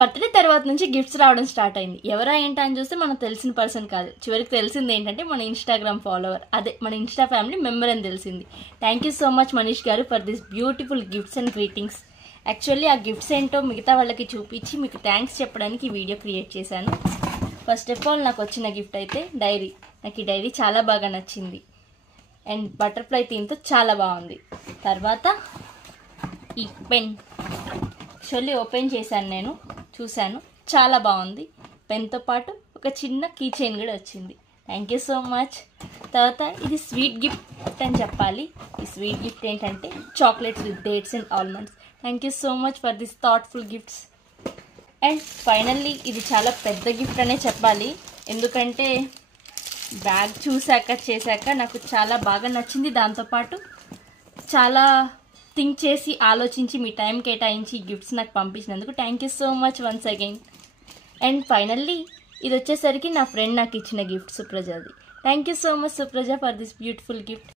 Birthday తర్వాత నుంచి gifts రావడం స్టార్ట్ అయింది. ఎవరా ఏంటా అని చూస్తే మనకు తెలిసిన పర్సన్ కాదు. చివరికి తెలిసింది ఏంటంటే మన ఇన్స్టాగ్రామ్ ఫాలోవర్, అదే మన ఇన్స్టా ఫ్యామిలీ మెంబర్ అని తెలిసింది. Thank you so much Manish గారు for this beautiful gifts and greetings. Actually ఆ గిఫ్ట్స్ ఏంటో మిగతా వాళ్ళకి చూపించి మీకు థ్యాంక్స్ చెప్పడానికి ఈ వీడియో క్రియేట్ చేశాను. ఫస్ట్ ఆఫ్ ఆల్ నాకు వచ్చిన గిఫ్ట్ అయితే డైరీ. నాకు ఈ డైరీ చాలా బాగా నచ్చింది అండ్ బటర్ఫ్లై థీమ్తో చాలా బాగుంది. తర్వాత ఈ పెన్ యాక్చువల్లీ ఓపెన్ చేశాను, నేను చూశాను, చాలా బాగుంది. పెన్తో పాటు ఒక చిన్న కీ చైన్ కూడా వచ్చింది. Thank you so much. తర్వాత ఇది స్వీట్ గిఫ్ట్ అని చెప్పాలి. ఈ స్వీట్ గిఫ్ట్ ఏంటంటే chocolates with dates and almonds. Thank you so much for this thoughtful gifts. And finally ఇది చాలా పెద్ద గిఫ్ట్ అనే చెప్పాలి, ఎందుకంటే బ్యాగ్ చూశాక చేశాక నాకు చాలా బాగా నచ్చింది. దాంతోపాటు చాలా థింక్ చేసి ఆలోచించి మీ టైం కేటాయించి గిఫ్ట్స్ నాకు పంపించినందుకు thank you so much once again. And finally ఇది వచ్చేసరికి నా ఫ్రెండ్ నాకు ఇచ్చిన గిఫ్ట్ సుప్రజాది. Thank you so much Supraja for this beautiful gift.